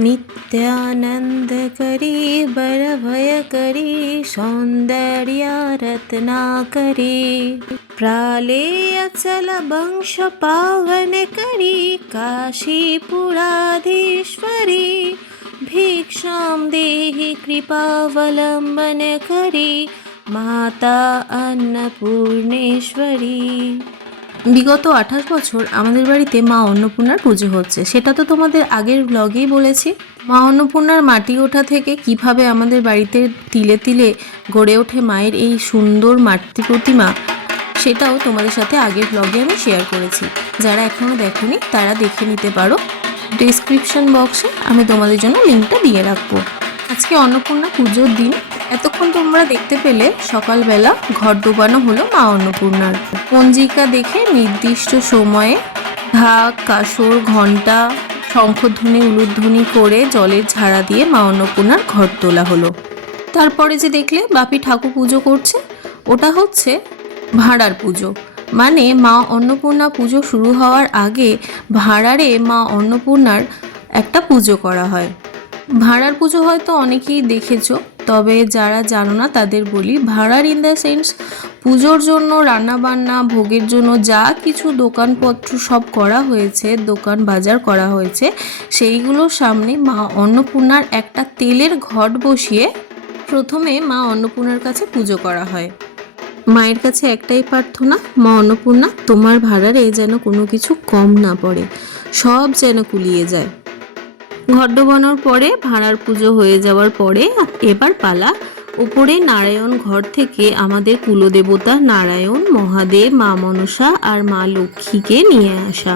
नित्यानन्दकरी वरभयकरी सौन्दर्या रत्नाकरी प्रालेयचलवंशपावनकरी काशीपुराधीश्वरी भिक्षां देहि कृपावलम्बनकरी माता अन्नपूर्णेश्वरी। বিগত 28 বছর আমাদের বাড়িতে মা অন্নপূর্ণার পুজো হচ্ছে। সেটা তো তোমাদের আগের ব্লগেই বলেছি। মা অন্নপূর্ণার মাটি ওঠা থেকে কিভাবে আমাদের বাড়িতে তিলে তিলে গড়ে ওঠে মায়ের এই সুন্দর মাতৃ প্রতিমা, সেটাও তোমাদের সাথে আগের ব্লগে আমি শেয়ার করেছি। যারা এখনও দেখোনি তারা দেখে নিতে পারো। ডেসক্রিপশন বক্সে আমি তোমাদের জন্য লিঙ্কটা দিয়ে রাখবো। আজকে অন্নপূর্ণা পুজোর দিন। এতক্ষণ তোমরা দেখতে পেলে সকালবেলা ঘর ডোবানো হলো মা অন্নপূর্ণার। পঞ্জিকা দেখে নির্দিষ্ট সময়ে ঢাক, কাসর, ঘণ্টা, শঙ্খধ্বনি, উলুধ্বনি করে জলের ঝাড়া দিয়ে মা অন্নপূর্ণার ঘর তোলা হলো। তারপরে যে দেখলে বাপি ঠাকুর পুজো করছে, ওটা হচ্ছে ভাঁড়ার পুজো। মানে মা অন্নপূর্ণা পুজো শুরু হওয়ার আগে ভাঁড়ারে মা অন্নপূর্ণার একটা পুজো করা হয়। ভাঁড়ার পুজো হয়তো অনেকেই দেখেছো, তবে যারা জানো না তাদের বলি। ভাঁড়ার ইন দ্য সেন্স পুজোর জন্য রান্নাবান্না, ভোগের জন্য যা কিছু দোকানপত্র সব করা হয়েছে, দোকান বাজার করা হয়েছে, সেইগুলোর সামনে মা অন্নপূর্ণার একটা তেলের ঘট বসিয়ে প্রথমে মা অন্নপূর্ণার কাছে পুজো করা হয়। মায়ের কাছে একটাই প্রার্থনা, মা অন্নপূর্ণা তোমার ভাঁড়ারে যেন কোনো কিছু কম না পড়ে, সব যেন কুলিয়ে যায়। ঘট ডোবানোর পরে ভাঁড়ার পুজো হয়ে যাওয়ার পরে এবার পালা উপরে নারায়ণ ঘর থেকে আমাদের কুলদেবতা নারায়ণ, মহাদেব, মা মনসা আর মা লক্ষ্মীকে নিয়ে আসা।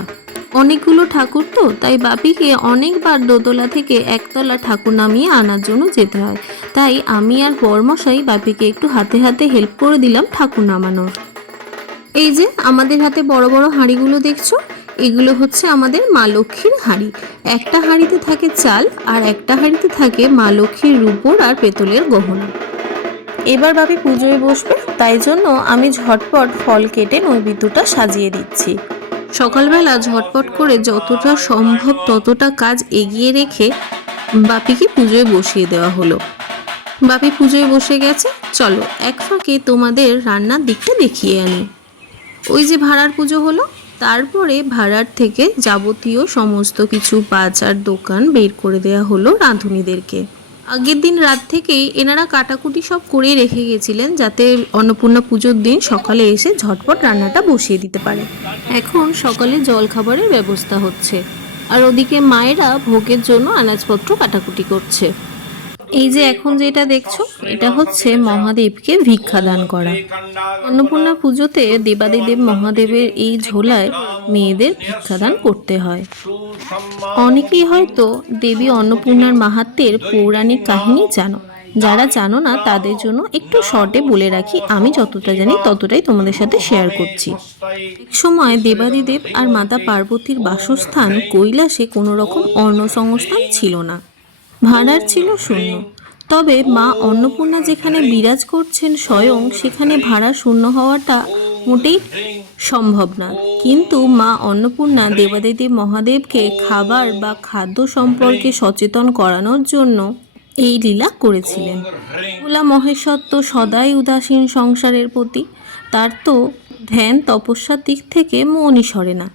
অনেকগুলো ঠাকুর তো, তাই বাপিকে অনেকবার দোতলা থেকে একতলা ঠাকুর নামিয়ে আনার জন্য যেতে হয়। তাই আমি আর বরমশাই বাপিকে একটু হাতে হাতে হেল্প করে দিলাম ঠাকুর নামানোর। এই যে আমাদের হাতে বড় বড় হাঁড়িগুলো দেখছো, এগুলো হচ্ছে আমাদের মা লক্ষ্মীর হাঁড়ি। একটা হাঁড়িতে থাকে চাল আর একটা হাঁড়িতে থাকে মা লক্ষ্মীর রূপোর আর পেতলের গহনা। এবার বাপি পুজোয় বসবে, তাই জন্য আমি ঝটপট ফল কেটে নৈবেদ্যটা সাজিয়ে দিচ্ছি। সকালবেলা ঝটপট করে যতটা সম্ভব ততটা কাজ এগিয়ে রেখে বাপিকে পুজোয় বসিয়ে দেওয়া হলো। বাপি পুজোয় বসে গেছে, চলো এক ফাঁকে তোমাদের রান্নার দিকটা দেখিয়ে আনি। ওই যে ভাঁড়ার পুজো হলো, তারপরে ভাঁড়ার থেকে যাবতীয় সমস্ত কিছু বাজার দোকান বের করে দেওয়া হলো রাঁধুনিদেরকে। আগের দিন রাত থেকেই এনারা কাটাকুটি সব করে রেখে গেছিলেন, যাতে অন্নপূর্ণা পুজোর দিন সকালে এসে ঝটপট রান্নাটা বসিয়ে দিতে পারে। এখন সকালে জল খাবারের ব্যবস্থা হচ্ছে, আর ওদিকে মায়েরা ভোগের জন্য আনাজপত্র কাটাকুটি করছে। এই যে এখন যেটা দেখছো, এটা হচ্ছে মহাদেবকে ভিক্ষা দান করা। অন্নপূর্ণা পুজোতে দেবাদিদেব মহাদেবের এই ঝোলায় মেয়েদের ভিক্ষাদান করতে হয়। অনেকেই হয়তো দেবী অন্নপূর্ণার মাহাত্ম্যের পৌরাণিক কাহিনী জানো। যারা জানো না তাদের জন্য একটু শর্টে বলে রাখি, আমি যতটা জানি ততটাই তোমাদের সাথে শেয়ার করছি। এক সময় দেবাদিদেব আর মাতা পার্বতীর বাসস্থান কৈলাসে কোনো রকম অন্নসংস্থান ছিল না, ভাঁড়ার ছিল শূন্য। তবে মা অন্নপূর্ণা যেখানে বিরাজ করছেন স্বয়ং, সেখানে ভাঁড়া শূন্য হওয়াটা মোটেই সম্ভব না। কিন্তু মা অন্নপূর্ণা দেবাদিদেব মহাদেবকে খাবার বা খাদ্য সম্পর্কে সচেতন করানোর জন্য এই লীলা করেছিলেন। ভোলা মহেশ্বর তো সদাই উদাসীন সংসারের প্রতি, তার তো ধ্যান তপস্যার দিক থেকে মনই সরে না।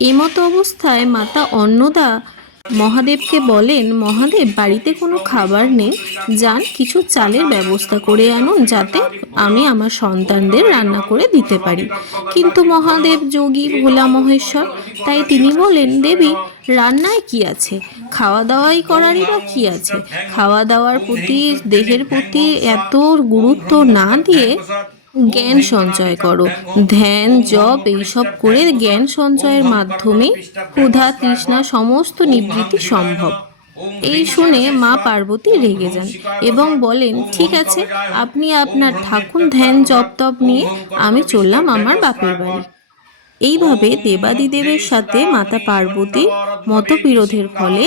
এমতো অবস্থায় মাতা অন্নদা মহাদেবকে বলেন, মহাদেব বাড়িতে কোনো খাবার নেই, যান কিছু চালের ব্যবস্থা করে আনুন, যাতে আমি আমার সন্তানদের রান্না করে দিতে পারি। কিন্তু মহাদেব যোগী ভোলা মহেশ্বর, তাই তিনি বলেন, দেবী রান্নায় কি আছে, খাওয়া দাওয়াই করারই বা কি আছে। খাওয়া দাওয়ার প্রতি, দেহের প্রতি এত গুরুত্ব না দিয়ে জ্ঞান সঞ্চয় করো। ধ্যান, জপ এইসব করে জ্ঞান সঞ্চয়ের মাধ্যমে ক্ষুধা, তৃষ্ণা সমস্ত নিবৃত্তি সম্ভব। এই শুনে মা পার্বতী রেগে যান এবং বলেন, ঠিক আছে, আপনি আপনার থাকুন ধ্যান জপ তপ নিয়ে, আমি চললাম আমার বাপের বাড়ি। এইভাবে দেবাদিদেবের সাথে মাতা পার্বতীর মতবিরোধের ফলে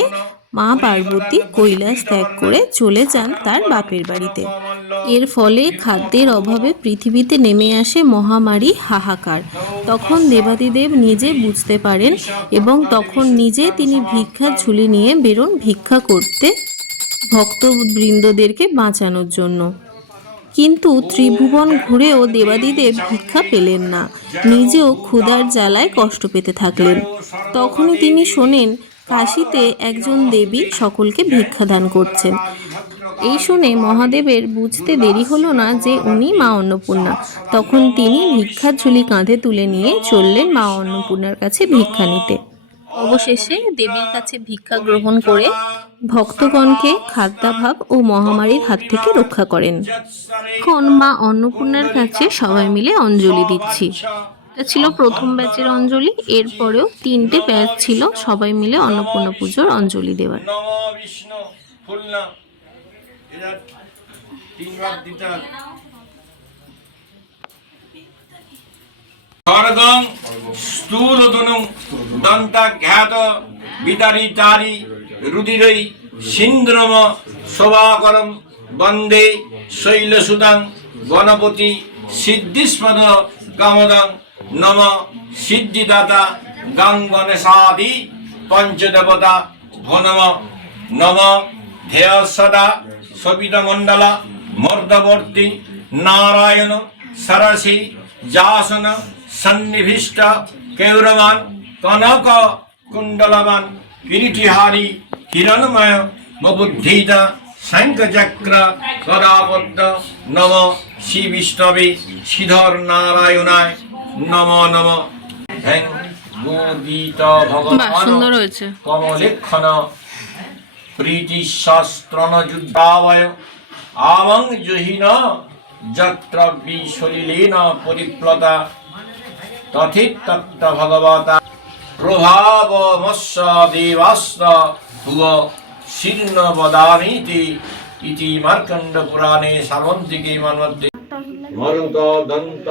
মা পার্বতী কৈলাস ত্যাগ করে চলে যান তার বাপের বাড়িতে। এর ফলে খাদ্যের অভাবে পৃথিবীতে নেমে আসে মহামারী, হাহাকার। তখন দেবাদিদেব নিজে বুঝতে পারেন এবং তখন নিজে তিনি ভিক্ষার ঝুলি নিয়ে বেরোন ভিক্ষা করতে ভক্তবৃন্দদেরকে বাঁচানোর জন্য। কিন্তু ত্রিভুবন ঘুরেও দেবাদিদেব ভিক্ষা পেলেন না, নিজেও ক্ষুধার জ্বালায় কষ্ট পেতে থাকলেন। তখনই তিনি শোনেন কাশীতে একজন দেবী সকলকে ভিক্ষা দান করছেন। এই শুনে মহাদেবের বুঝতে দেরি হলো না যে উনি মা অন্নপূর্ণা। তখন তিনি ভিক্ষার ঝুলি কাঁধে তুলে নিয়ে চললেন মা অন্নপূর্ণার কাছে ভিক্ষা নিতে। অবশেষে দেবীর কাছে ভিক্ষা গ্রহণ করে ভক্তগণকে খাদ্যাভাব ও মহামারীর হাত থেকে রক্ষা করেন। এখন মা অন্নপূর্ণার কাছে সবাই মিলে অঞ্জলি দিচ্ছি। এটা ছিল প্রথম ব্যাচের অঞ্জলি। এরপরেও 3টে ব্যাচ ছিল সবাই মিলে অন্নপূর্ণা পুজোর অঞ্জলি দেওয়ার। খড়গং স্থূলতনুং দন্তাঘাত বিতারিতারি রুদিরৈ সিন্দ্রম শোভাকরম বন্দে শৈলসুতাং গণপতি সিদ্ধিস্পদ কামদং নম সিদ্ধিদাতা গাং গণেশাদি পঞ্চদেবতা ভনম নম ধেয় সদা সবিতমণ্ডলা মর্দবর্তী নারায়ণ সরসি যাসন সন্নিভিষ্ট কেউরবান কনক কুণ্ডলবান কিরিটিহারি হিরণময় ববুদ্ধিত শঙ্খচক্র গদাবদ্ধ নম শ্রী বিষ্ণবে শ্রীধর নারায়ণায় নম নম হেং গীত ভগবান কমলেক্ষণ প্রীতি শাস্ত্রণ যুদ্ধাবয় আবং জহিন যত্র বিশলীলেন পরিপ্লতা তথিতত্ত ভগবতা প্রভাবমস্য দেবাস্ত ভুব শীর্ণ বদানীতি ইতি মার্কণ্ড পুরাণে সার্বন্তিকে মন্বন্তে মরুত দন্ত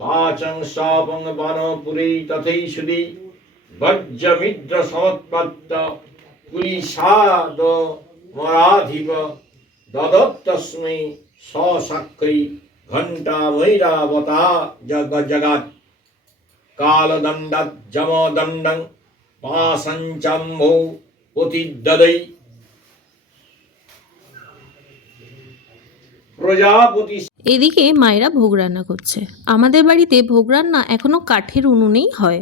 বাচং শাপং বানপুরী তথৈষুধি বজ্রমিদ্র সমৎপত্ত কুলিশাদ মরাধিপ দদত্তস্मै সশাক্রী ঘণ্টা মৈরাবতা জগৎ কালদণ্ডাৎ যমদণ্ডং পাশঞ্চম্ভো প্রতিদ্বদৈ প্রজাপতি। এদিকে মায়েরা ভোগ রান্না করছে। আমাদের বাড়িতে ভোগ রান্না এখনো কাঠের উনুনেই হয়।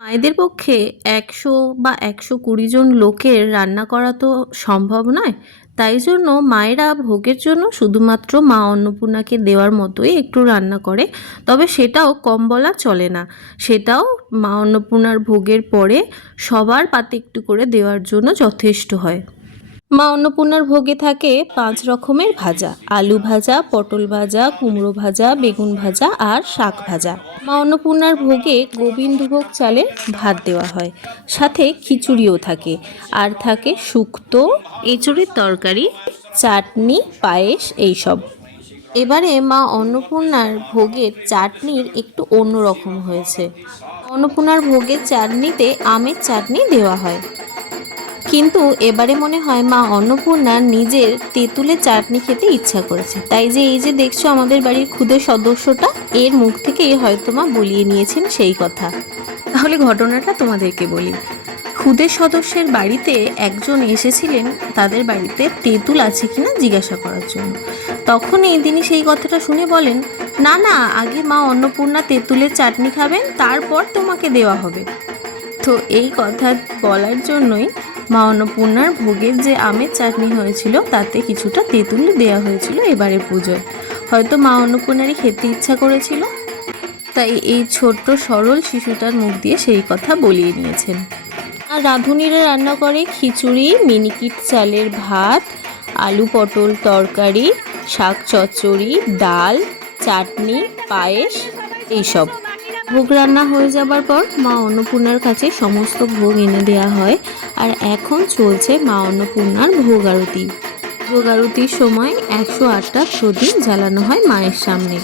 মায়েদের পক্ষে 100 বা 120 জন লোকের রান্না করা তো সম্ভব নয়। তাই জন্য মায়েরা ভোগের জন্য শুধুমাত্র মা অন্নপূর্ণাকে দেওয়ার মতোই একটু রান্না করে। তবে সেটাও কম বলা চলে না, সেটাও মা অন্নপূর্ণার ভোগের পরে সবার পাতে একটু করে দেওয়ার জন্য যথেষ্ট হয়। মা অন্নপূর্ণার ভোগে থাকে 5 রকমের ভাজা: আলু ভাজা, পটল ভাজা, কুমড়ো ভাজা, বেগুন ভাজা আর শাক ভাজা। মা অন্নপূর্ণার ভোগে গোবিন্দভোগ চালের ভাত দেওয়া হয়, সাথে খিচুড়িও থাকে, আর থাকে শুক্তো, এঁচড়ের তরকারি, চাটনি, পায়েস এইসব। এবারে মা অন্নপূর্ণার ভোগের চাটনির একটু অন্যরকম হয়েছে। অন্নপূর্ণার ভোগের চাটনিতে আমের চাটনি দেওয়া হয়, কিন্তু এবারে মনে হয় মা অন্নপূর্ণার নিজের তেঁতুলের চাটনি খেতে ইচ্ছা করেছে। তাই যে এই যে দেখছো আমাদের বাড়ির ক্ষুদে সদস্যটা, এর মুখ থেকেই হয়তো মা বলিয়ে নিয়েছেন সেই কথা। তাহলে ঘটনাটা তোমাদেরকে বলি। ক্ষুদে সদস্যের বাড়িতে একজন এসেছিলেন তাদের বাড়িতে তেঁতুল আছে কিনা জিজ্ঞাসা করার জন্য। তখনই তিনি সেই কথাটা শুনে বলেন, না না, আগে মা অন্নপূর্ণা তেঁতুলের চাটনি খাবেন, তারপর তোমাকে দেওয়া হবে। তো এই কথা বলার জন্যই মা অন্নপূর্ণার ভোগের যে আমের চাটনি হয়েছিল তাতে কিছুটা তেঁতুল দেওয়া হয়েছিল এবারে পুজোয়। হয়তো মা অন্নপূর্ণারই খেতে ইচ্ছা করেছিল, তাই এই ছোট্ট সরল শিশুটার মুখ দিয়ে সেই কথা বলিয়ে নিয়েছেন। আর রাঁধুনিরা রান্না করে খিচুড়ি, মিনিকিট চালের ভাত, আলু পটল তরকারি, শাক চচ্চড়ি, ডাল, চাটনি, পায়েস এইসব। ভোগ রান্না হয়ে যাবার পর মা অন্নপূর্ণার কাছে সমস্ত ভোগ এনে দেওয়া হয়। আর এখন চলছে মা অন্নপূর্ণার ভোগ আরতি। ভোগ আরতির সময় 108টা প্রদীপ জ্বালানো হয় মায়ের সামনে।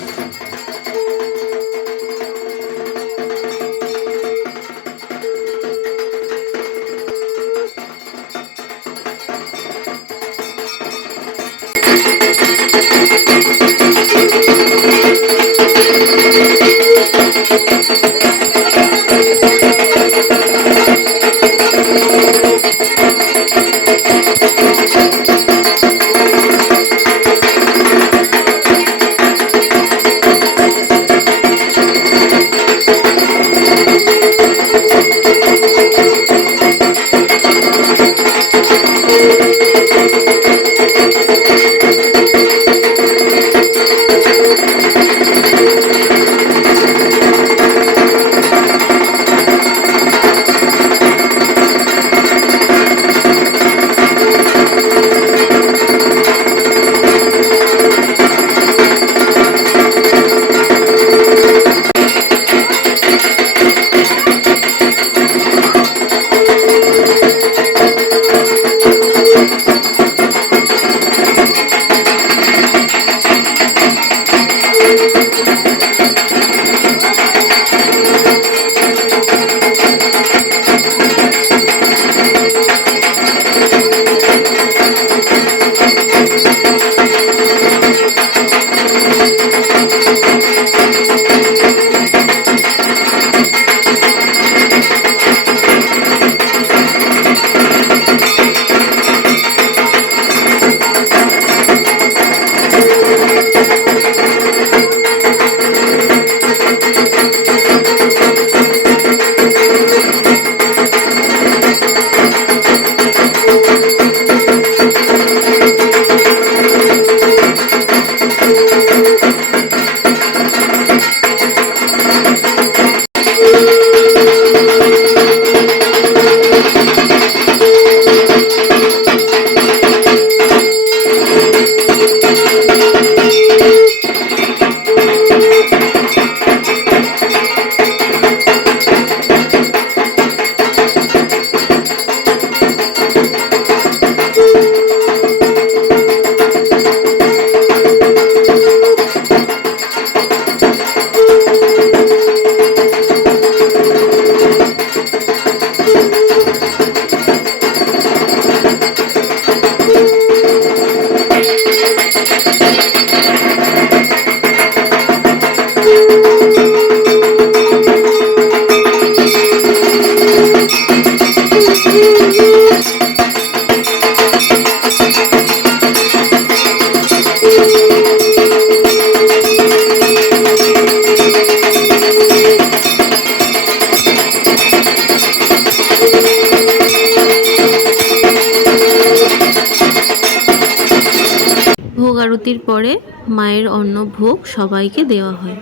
ভোগ আরতির পরে মায়ের অন্নভোগ সবাইকে দেওয়া হয়।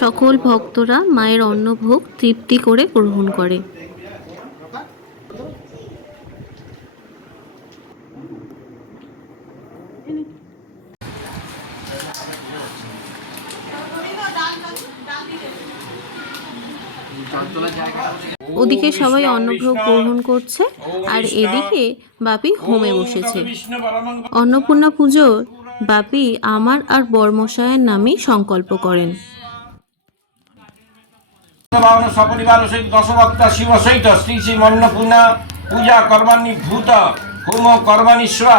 সকল ভক্তরা মায়ের অন্নভোগ তৃপ্তি করে গ্রহণ করে। ওদিকে সবাই অন্নভোগ গ্রহণ করছে আর এদিকে বাপি হোমে বসেছে। অন্নপূর্ণা পুজোর বাপি আমার আর বর্মশায়ের নামেই সংকল্প করেন। সপরিবার সহিত দশভক্ত শিব সহিত শ্রী শ্রী অন্নপূর্ণা পূজা করবানি ভূত হোম করবানি স্বা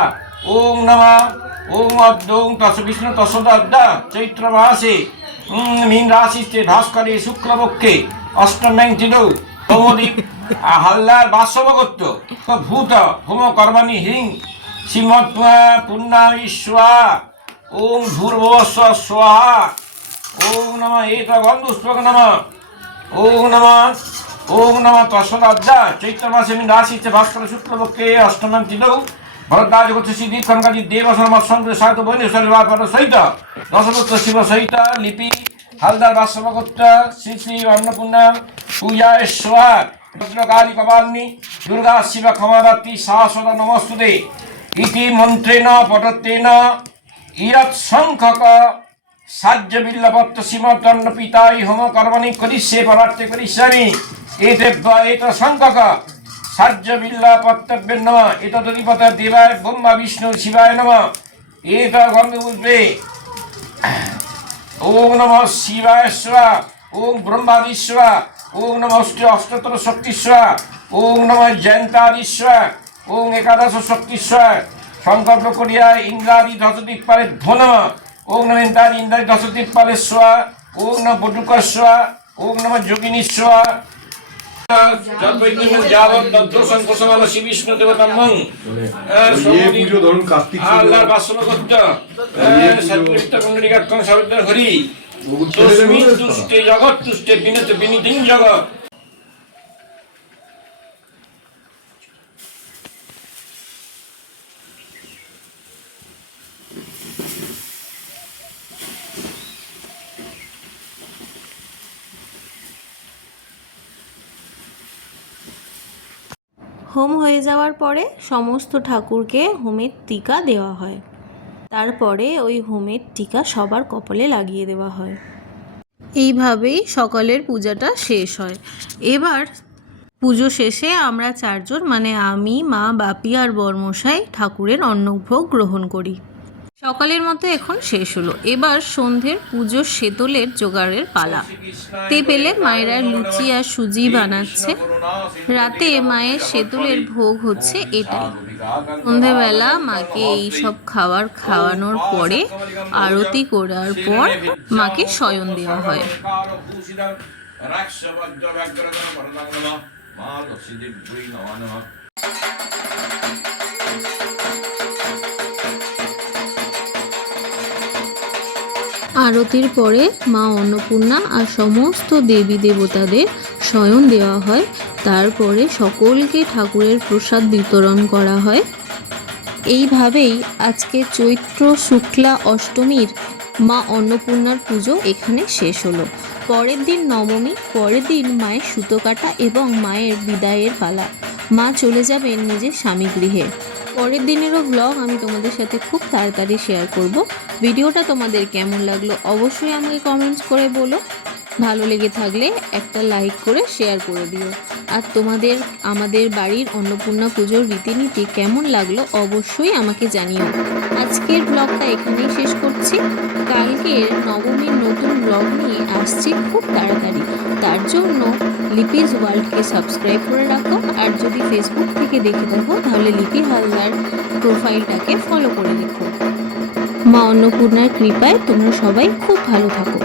ওং নমঃ ওং ওং তস বিষ্ণু তসোদা চৈত্র মাসে মীন রাশিতে ভাস্করে শুক্লপক্ষে অষ্টমং তিদৌ ভৌমদীপ হালদার বাসবগত্য ভূত হোম করবানি হ্রিং শ্রীমৎ পুণ্যাঈশ্বা ওং ভূর্ভুবস্ব স্বাহা ওং নমঃ এক বন্ধুস্পক নমঃ ওং নমঃ তসোদা চৈত্র মাসে মীন রাশিতে ভাস্কর শুক্লপক্ষে অষ্টমং তিদৌ ভরদ্বাজ গোত্র শ্রী দীপঙ্কাজি দেবসর্মৎ সংগ্রহ সাহিত্য বৈনেশ্বর সহিত দশভক্ত শিব সহিত লিপি হালদার বাসবগোত্র শ্রী শ্রী অন্নপূর্ণা পূজায় স্বাহা ভদ্রকালী কপালিনী দুর্গা শিব ক্ষমারাত্রি শাশ্বত নমস্তুতে ইতি মন্ত্রেণ পটত্বেন ইয়ৎ সংখ্যক সাহায্য বিল্লপত্র শ্রীমদন্ন পিতাই হোম কর্মণি করিষ্যে পরার্থে করিষ্যামি এত সংখ্যক সাহায্য বিল্লপত্তব্যে নমঃ এতদধিপত দেবায় ব্রহ্মা বিষ্ণু শিবায় নমঃ এত গন্ধ ওং নমঃ শিবায় স্বা ওং ব্রহ্মাদিস্বা ওং নমঃ অষ্টতর শক্তিস্বা ওং নমঃ জয়ন্তাদিস্বা ওং একাদশ শক্তিস্বা সংকল্প করিয়া ইন্দ্রাদি দশদিকপালে ধো নম। ওং নম ইন্দ্রাদি ইন্দ্রাদি দশদিকপালে স্বা। ওং নম বটুকস্বা। ওং নম যোগিনীস্বা। যাবৎ দর্শন কোসমাল শ্রী বিষ্ণু দেবতাম্মং পুজো ধরুন কার্তিক আল্লাহ বাসনগদ্য সর্ববিত্ত কুণ্ডলিকাক্ষং সর্বদ্র হরি তস্মিন তুষ্টে জগৎ তুষ্টে বিনীত বিনীতিং জগৎ। হোম হয়ে যাওয়ার পরে সমস্ত ঠাকুরকে হোমের টিকা দেওয়া হয়। তারপরে ওই হোমের টিকা সবার কপালে লাগিয়ে দেওয়া হয়। এইভাবেই সকালের পূজাটা শেষ হয়। এবার পুজো শেষে আমরা চারজন মানে আমি, মা, বাপি আর বরমশাই ঠাকুরের অন্নভোগ গ্রহণ করি। সকালের মতো এখন শেষ হলো। এবার সন্ধ্যের পুজোর সেতলের জোগাড়ের পালা। তে পেলে মায়েরা লুচি আর সুজি বানাচ্ছে। রাতে মায়ের সেতলের ভোগ হচ্ছে এটাই। সন্ধ্যেবেলা মাকে এইসব খাওয়ানোর পরে আরতি করার পর মাকে শয়ন দেওয়া হয়। আরতির পরে মা অন্নপূর্ণা আর সমস্ত দেবী দেবতাদের শয়ন দেওয়া হয়। তারপরে সকলকে ঠাকুরের প্রসাদ বিতরণ করা হয়। এইভাবেই আজকে চৈত্র শুক্লা অষ্টমীর মা অন্নপূর্ণার পুজো এখানে শেষ হলো। পরের দিন নবমী, পরের দিন মায়ের সুতো কাটা এবং মায়ের বিদায়ের পালা। মা চলে যাবেন নিজের স্বামী গৃহে। পরের দিনেরও ব্লগ আমি তোমাদের সাথে খুব তাড়াতাড়ি শেয়ার করব। ভিডিওটা তোমাদের কেমন লাগলো অবশ্যই আমাকে কমেন্টস করে বলো। ভালো লেগে থাকলে একটা লাইক করে শেয়ার করে দিও। আর তোমাদের আমাদের বাড়ির অন্নপূর্ণা পুজোর রীতিনীতি কেমন লাগলো অবশ্যই আমাকে জানিও। আজকের ব্লগটা এখানেই শেষ করছি। কালকের নবমীর নতুন ব্লগ নিয়ে আসছি খুব তাড়াতাড়ি। তার জন্য লিপিজ ওয়ার্ল্ডকে সাবস্ক্রাইব করে রাখো। আর যদি ফেসবুক থেকে দেখে থাকো তাহলে লিপি হালদার প্রোফাইলটাকে ফলো করে রেখো। মা অন্নপূর্ণার কৃপায় তোমরা সবাই খুব ভালো থাকো।